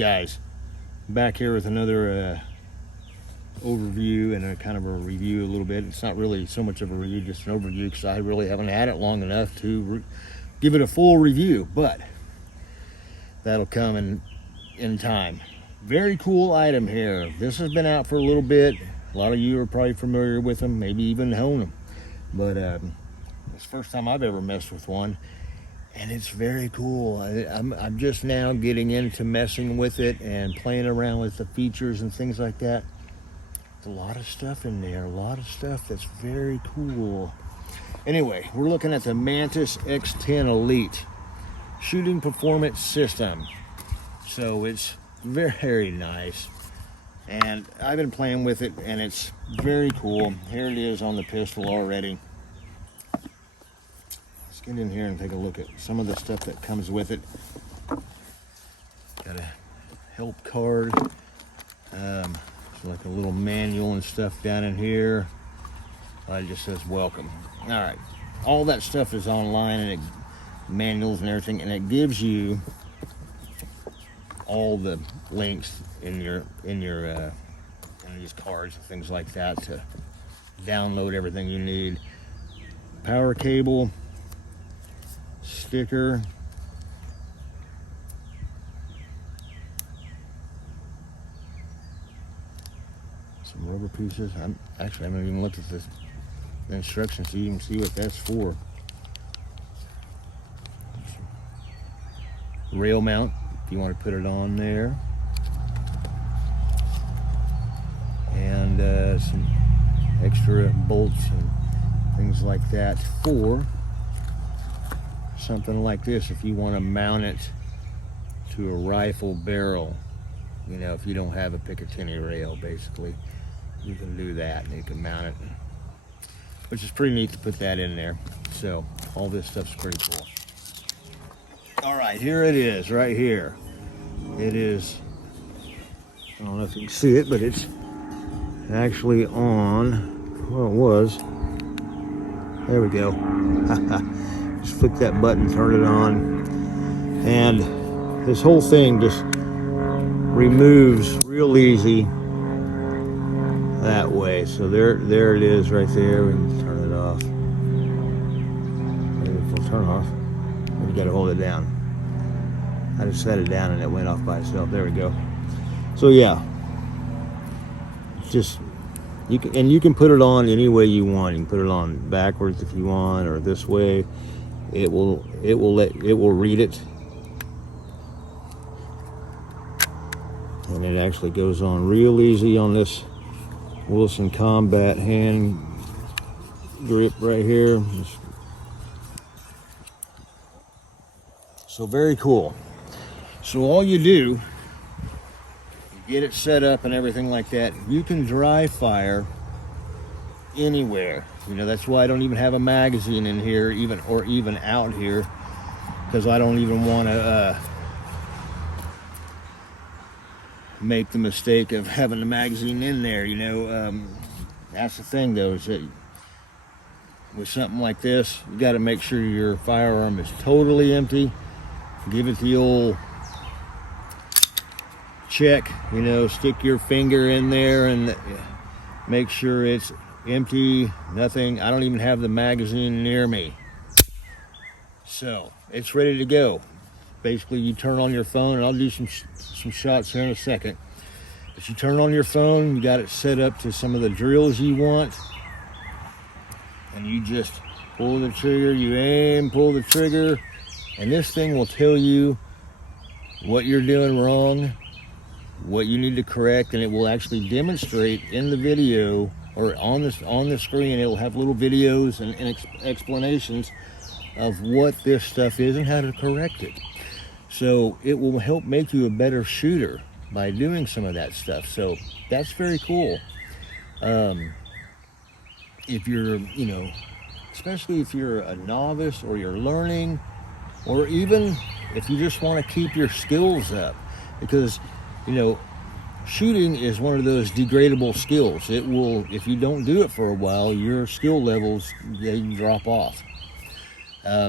guys, back here with another overview and a kind of a review a little bit. It's not really so much of a review, just an overview, because I really haven't had it long enough to give it a full review, but that'll come in time. Very cool item here. This has been out for a little bit. A lot of you are probably familiar with them, maybe even own them, but it's the first time I've ever messed with one. And it's very cool. I'm just now getting into messing with it and playing around with the features and things like that. There's a lot of stuff in there, a lot of stuff that's very cool. Anyway, we're looking at the MANTIS X10 Elite Shooting Performance System. So it's very nice. And I've been playing with it and it's very cool. Here it is on the pistol already. Get in here and take a look at some of the stuff that comes with it. Got a help card, it's like a little manual and stuff down in here. It just says welcome. All right, all that stuff is online, and manuals and everything, and it gives you all the links in these cards and things like that to download everything you need. Power cable, sticker, some rubber pieces. I haven't even looked at the instructions to even see what that's for. Rail mount, if you want to put it on there, and some extra bolts and things like that for something like this if you want to mount it to a rifle barrel. You know, if you don't have a Picatinny rail, basically you can do that and you can mount it, which is pretty neat to put that in there. So all this stuff's pretty cool. All right, here it is right here. It is, I don't know if you can see it, but it's actually on, well, it was, there we go. Just flick that button, turn it on, and this whole thing just removes real easy that way. So there it is right there. We can turn it off. Maybe if we'll turn off, we got to hold it down. I just set it down and it went off by itself. There we go. So yeah, just you can put it on any way you want. You can put it on backwards if you want, or this way. It will read it, and it actually goes on real easy on this Wilson Combat hand grip right here. So very cool. So all you do, you get it set up and everything like that. You can dry fire anywhere. You know, that's why I don't even have a magazine in here, even out here, because I don't even want to make the mistake of having the magazine in there. You know, that's the thing though, is that with something like this, you got to make sure your firearm is totally empty. Give it the old check, you know, stick your finger in there and make sure it's empty, nothing. I don't even have the magazine near me. So it's ready to go. Basically, you turn on your phone, and I'll do some shots here in a second. But you turn on your phone, you got it set up to some of the drills you want, and you just pull the trigger, you aim, pull the trigger, and this thing will tell you what you're doing wrong, what you need to correct, and it will actually demonstrate in the video or on the screen. It will have little videos and explanations of what this stuff is and how to correct it. So it will help make you a better shooter by doing some of that stuff. So that's very cool. If you're, you know, especially if you're a novice or you're learning, or even if you just want to keep your skills up, because, you know, shooting is one of those degradable skills. It will, if you don't do it for a while, your skill levels, they drop off.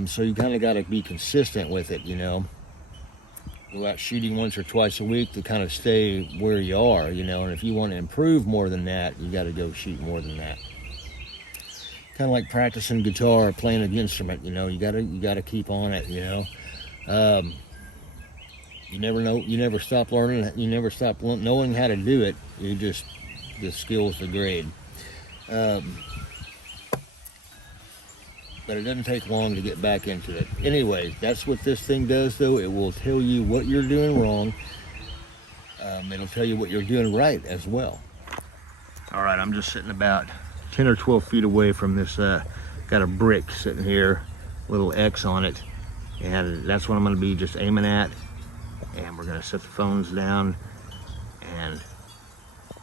So you kind of got to be consistent with it, you know. go out shooting once or twice a week to kind of stay where you are, you know. And if you want to improve more than that, you got to go shoot more than that. Kind of like practicing guitar or playing an instrument, you know. You gotta keep on it, you know. You never know. You never stop learning. You never stop knowing how to do it. You just, the skills degrade. But it doesn't take long to get back into it. Anyway, that's what this thing does, though. It will tell you what you're doing wrong. It'll tell you what you're doing right as well. All right, I'm just sitting about 10 or 12 feet away from this. Got a brick sitting here, little X on it, and that's what I'm going to be just aiming at. And we're going to set the phones down, and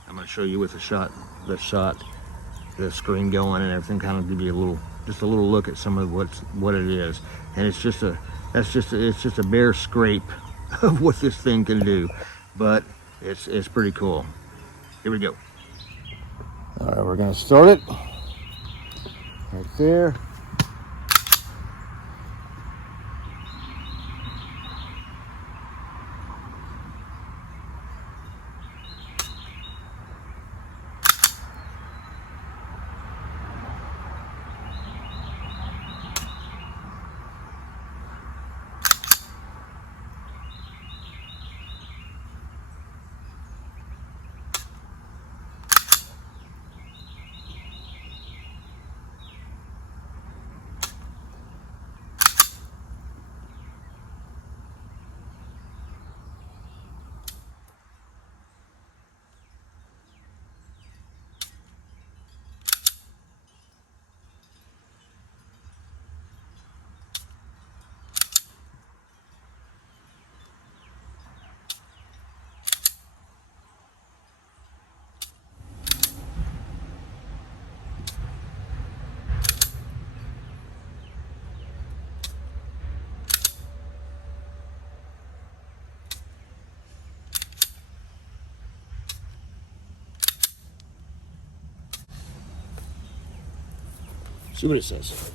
I'm going to show you with the shot, the screen going and everything, kind of give you just a little look at some of what it is. And it's just a bare scrape of what this thing can do, but it's pretty cool. Here we go. All right, we're gonna start it right there. See what it says.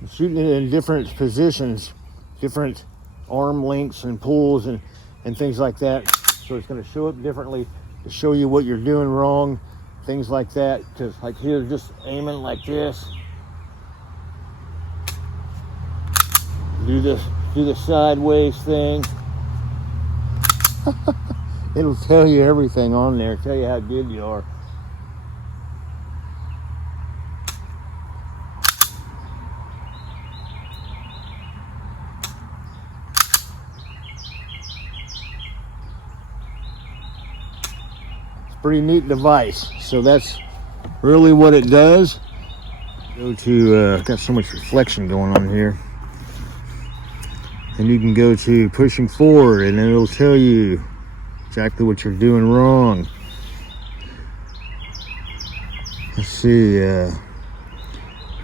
I'm shooting it in different positions, different arm lengths and pulls and things like that. So it's going to show up differently to show you what you're doing wrong, things like that. Because like here, just aiming like this. Do the sideways thing. It'll tell you everything on there, tell you how good you are. It's a pretty neat device. So that's really what it does. Go to, got so much reflection going on here. And you can go to pushing forward and it'll tell you exactly what you're doing wrong. Let's see, your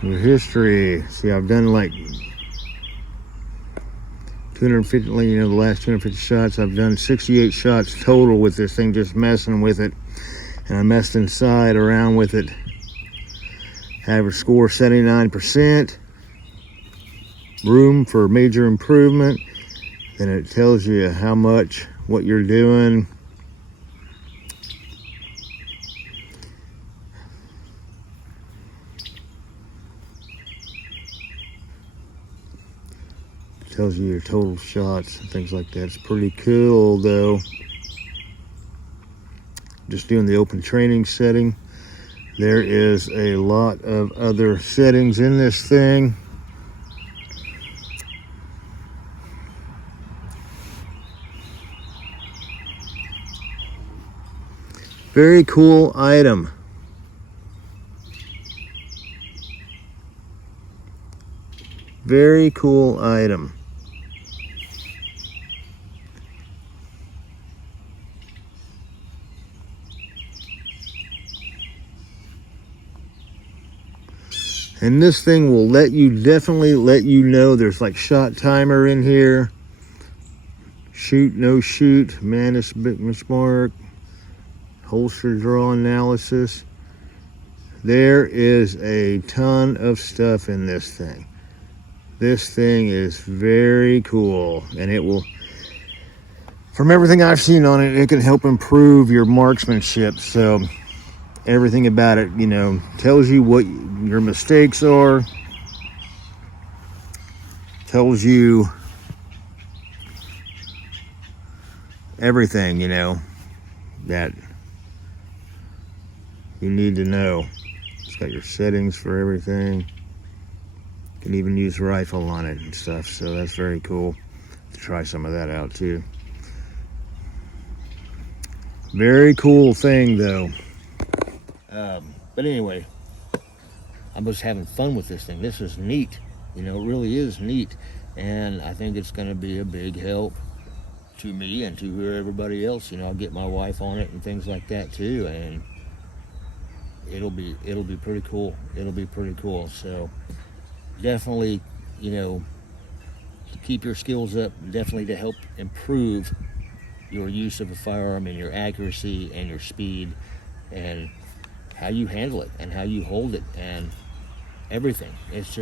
history. See, I've done like 250, you know, the last 250 shots. I've done 68 shots total with this thing, just messing with it. And I messed inside around with it. Average score 79%. Room for major improvement. Then it tells you how much, what you're doing. Tells you your total shots and things like that. It's pretty cool though. Just doing the open training setting. There is a lot of other settings in this thing. Very cool item. Very cool item. And this thing will definitely let you know. There's like shot timer in here. Shoot, no shoot, MANTIS X10, holster draw analysis. There is a ton of stuff in this thing. This thing is very cool, and it will, from everything I've seen on it, it can help improve your marksmanship. So everything about it, you know, tells you what your mistakes are, tells you everything, you know, that you need to know. It's got your settings for everything. You can even use rifle on it and stuff, so that's very cool. To try some of that out too. Very cool thing though. But anyway, I'm just having fun with this thing. This is neat, you know, it really is neat, and I think it's going to be a big help to me and to everybody else. You know, I'll get my wife on it and things like that too, and it'll be pretty cool. It'll be pretty cool. So definitely, you know, to keep your skills up, definitely to help improve your use of a firearm and your accuracy and your speed and how you handle it and how you hold it and everything. It's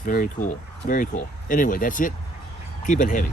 very cool. It's very cool. Anyway, that's it. Keep it heavy.